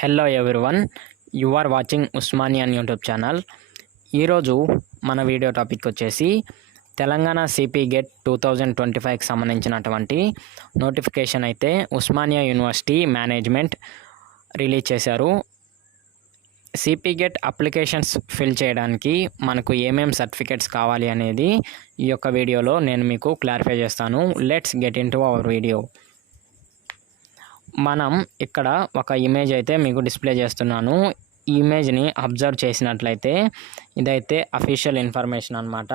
Hello everyone, you are watching Osmanian YouTube channel. ఈరోజు మన video topic వచ్చేసి తెలంగాణ సిపి గెట్ 2025కి సంబంధించినటువంటి నోటిఫికేషన్ అయితే ఉస్మానియా యూనివర్సిటీ మేనేజ్మెంట్ రిలీజ్ చేశారు. సిపి గెట్ అప్లికేషన్స్ ఫిల్ చేయడానికి మనకు ఏమేం సర్టిఫికేట్స్ కావాలి అనేది ఈ యొక్క వీడియోలో నేను మీకు క్లారిఫై చేస్తాను. Let's get in to our video. మనం ఇక్కడ ఒక ఇమేజ్ అయితే మీకు డిస్ప్లే చేస్తున్నాను. ఈ ఇమేజ్ని అబ్జర్వ్ చేసినట్లయితే ఇదైతే అఫీషియల్ ఇన్ఫర్మేషన్ అన్నమాట.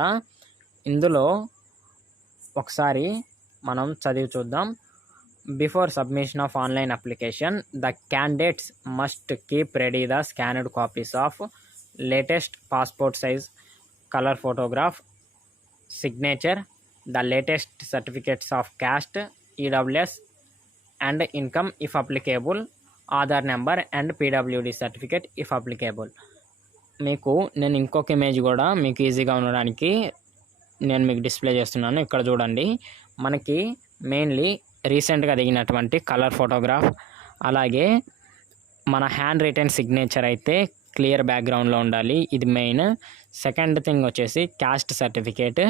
ఇందులో ఒకసారి మనం చదివి చూద్దాం. Before submission of online application the candidates must keep ready the స్కానర్డ్ copies of latus passport size colour photograph, signature, the latest certificates of caste, EWS and income if applicable, Aadhaar number and PWD certificate if applicable. మీకు నేను ఇంకొక image కూడా మీకు ఈజీగా ఉండడానికి నేను మీకు display చేస్తున్నాను. ఇక్కడ చూడండి, మనకి మెయిన్లీ రీసెంట్గా దిగినటువంటి కలర్ ఫోటోగ్రాఫ్, అలాగే మన హ్యాండ్ రిటెన్ సిగ్నేచర్ అయితే క్లియర్ బ్యాక్గ్రౌండ్లో ఉండాలి, ఇది మెయిన్. సెకండ్ థింగ్ వచ్చేసి క్యాస్ట్ సర్టిఫికేట్.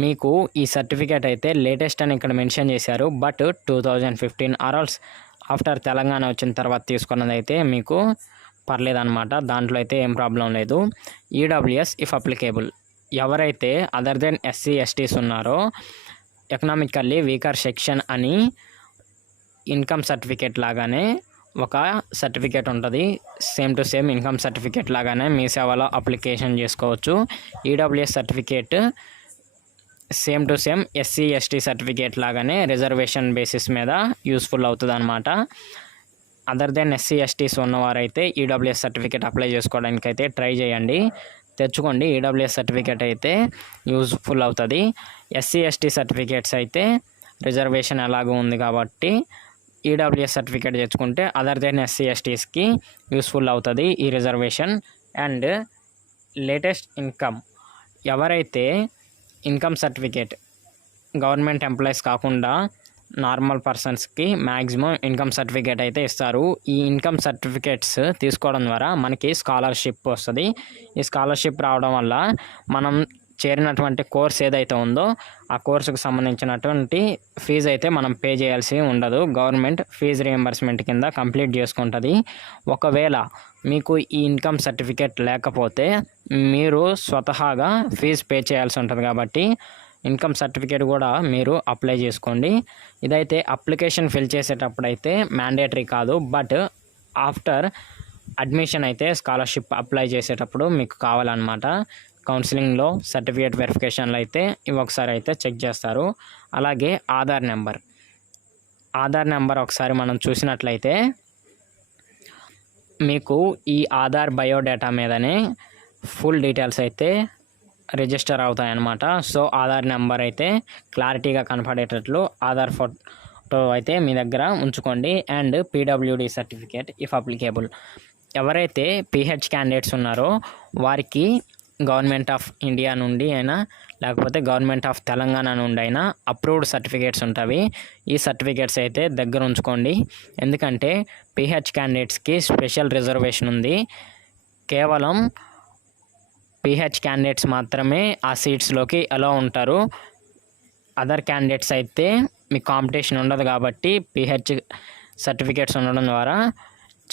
మీకు ఈ సర్టిఫికేట్ అయితే లేటెస్ట్ అని ఇక్కడ మెన్షన్ చేశారు, బట్ 2015 ఆర్ఎల్స్ ఆఫ్టర్ తెలంగాణ వచ్చిన తర్వాత తీసుకున్నది అయితే మీకు పర్లేదన్నమాట. దాంట్లో అయితే ఏం ప్రాబ్లం లేదు. ఈడబ్ల్యూఎస్ ఇఫ్ అప్లికేబుల్, ఎవరైతే అదర్ దెన్ ఎస్సీ ఎస్టీస్ ఉన్నారో ఎకనామికల్లీ వీకర్ సెక్షన్ అని ఇన్కమ్ సర్టిఫికేట్ లాగానే ఒక సర్టిఫికేట్ ఉంటుంది. Same to same income certificate లాగానే మీ సేవలో అప్లికేషన్ చేసుకోవచ్చు. EWS certificate same to same SC ST certificate లాగానే రిజర్వేషన్ బేసిస్ మీద యూస్ఫుల్ అవుతుంది అనమాట. అదర్ దెన్ ఎస్సీ ఎస్టీస్ ఉన్నవారైతే ఈడబ్ల్యూఎస్ సర్టిఫికేట్ అప్లై చేసుకోవడానికి అయితే ట్రై చేయండి, తెచ్చుకోండి. ఈడబ్ల్యూఎస్ సర్టిఫికేట్ అయితే యూస్ఫుల్ అవుతుంది. ఎస్సీ ఎస్టీ సర్టిఫికేట్స్ అయితే రిజర్వేషన్ ఎలాగో ఉంది కాబట్టి ఈడబ్ల్యూఎస్ సర్టిఫికేట్ తెచ్చుకుంటే అదర్ దెన్ ఎస్సీ ఎస్టీస్కి యూస్ఫుల్ అవుతుంది ఈ రిజర్వేషన్. అండ్ లేటెస్ట్ ఇన్కమ్, ఎవరైతే ఇన్కమ్ సర్టిఫికేట్ గవర్నమెంట్ ఎంప్లాయీస్ కాకుండా నార్మల్ పర్సన్స్కి మ్యాక్సిమం ఇన్కమ్ సర్టిఫికేట్ అయితే ఇస్తారు. ఈ ఇన్కమ్ సర్టిఫికేట్స్ తీసుకోవడం ద్వారా మనకి స్కాలర్షిప్ వస్తుంది. ఈ స్కాలర్షిప్ రావడం వల్ల మనం చేరినటువంటి కోర్స్ ఏదైతే ఉందో ఆ కోర్సుకు సంబంధించినటువంటి ఫీజు అయితే మనం పే చేయాల్సి ఉండదు. గవర్నమెంట్ ఫీజు రియంబర్స్మెంట్ కింద కంప్లీట్ చేసుకుంటుంది. ఒకవేళ మీకు ఈ ఇన్కమ్ సర్టిఫికేట్ లేకపోతే మీరు స్వతహాగా ఫీజు పే చేయాల్సి ఉంటుంది కాబట్టి ఇన్కమ్ సర్టిఫికేట్ కూడా మీరు అప్లై చేసుకోండి. ఇదైతే అప్లికేషన్ ఫిల్ చేసేటప్పుడు అయితే మ్యాండేటరీ కాదు, బట్ ఆఫ్టర్ అడ్మిషన్ అయితే స్కాలర్షిప్ అప్లై చేసేటప్పుడు మీకు కావాలన్నమాట. కౌన్సిలింగ్లో సర్టిఫికేట్ వెరిఫికేషన్లో అయితే ఇవి ఒకసారి అయితే చెక్ చేస్తారు. అలాగే ఆధార్ నెంబర్ ఒకసారి మనం చూసినట్లయితే మీకు ఈ ఆధార్ బయోడేటా మీదనే ఫుల్ డీటెయిల్స్ అయితే రిజిస్టర్ అవుతాయి అన్నమాట. సో ఆధార్ నెంబర్ అయితే క్లారిటీగా కనపడేటట్లు ఆధార్ ఫోటో అయితే మీ దగ్గర ఉంచుకోండి. And PWD certificate if applicable, ఎవరైతే పిహెచ్ క్యాండిడేట్స్ ఉన్నారో వారికి గవర్నమెంట్ ఆఫ్ ఇండియా నుండి అయినా లేకపోతే గవర్నమెంట్ ఆఫ్ తెలంగాణ నుండి అయినా అప్రూవ్డ్ సర్టిఫికేట్స్ ఉంటాయి. ఈ సర్టిఫికేట్స్ అయితే దగ్గర ఉంచుకోండి, ఎందుకంటే పిహెచ్ క్యాండిడేట్స్కి స్పెషల్ రిజర్వేషన్ ఉంది. కేవలం పిహెచ్ క్యాండిడేట్స్ మాత్రమే ఆ సీట్స్లోకి అలో ఉంటారు. అదర్ క్యాండిడేట్స్ అయితే మీకు కాంపిటీషన్ ఉండదు కాబట్టి పిహెచ్ సర్టిఫికేట్స్ ఉండడం ద్వారా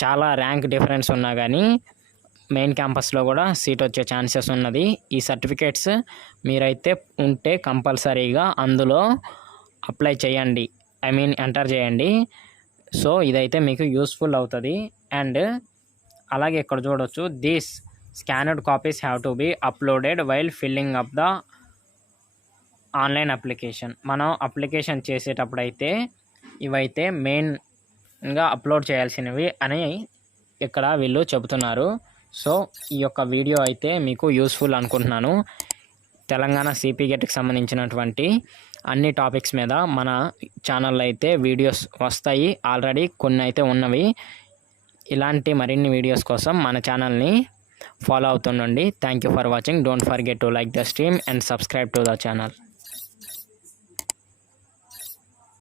చాలా ర్యాంక్ డిఫరెన్స్ ఉన్నా కానీ మెయిన్ క్యాంపస్లో కూడా సీట్ వచ్చే ఛాన్సెస్ ఉన్నది. ఈ సర్టిఫికేట్స్ మీరైతే ఉంటే కంపల్సరీగా అందులో అప్లై చేయండి, ఎంటర్ చేయండి. సో ఇదైతే మీకు యూస్ఫుల్ అవుతుంది. అండ్ అలాగే ఇక్కడ చూడవచ్చు, these scanned copies have to be uploaded while filling up the online application. మనం అప్లికేషన్ చేసేటప్పుడు అయితే ఇవైతే మెయిన్గా అప్లోడ్ చేయాల్సినవి అని ఇక్కడ వీళ్ళు చెబుతున్నారు. సో ఈ యొక్క వీడియో అయితే మీకు యూస్ఫుల్ అనుకుంటున్నాను. తెలంగాణ సిపి గెట్కి సంబంధించినటువంటి అన్ని టాపిక్స్ మీద మన ఛానల్లో అయితే వీడియోస్ వస్తాయి. ఆల్రెడీ కొన్ని అయితే ఉన్నవి. ఇలాంటి మరిన్ని వీడియోస్ కోసం మన ఛానల్ని ఫాలో అవుతుండండి. Thank you for watching. Don't forget to like the stream and subscribe to the channel.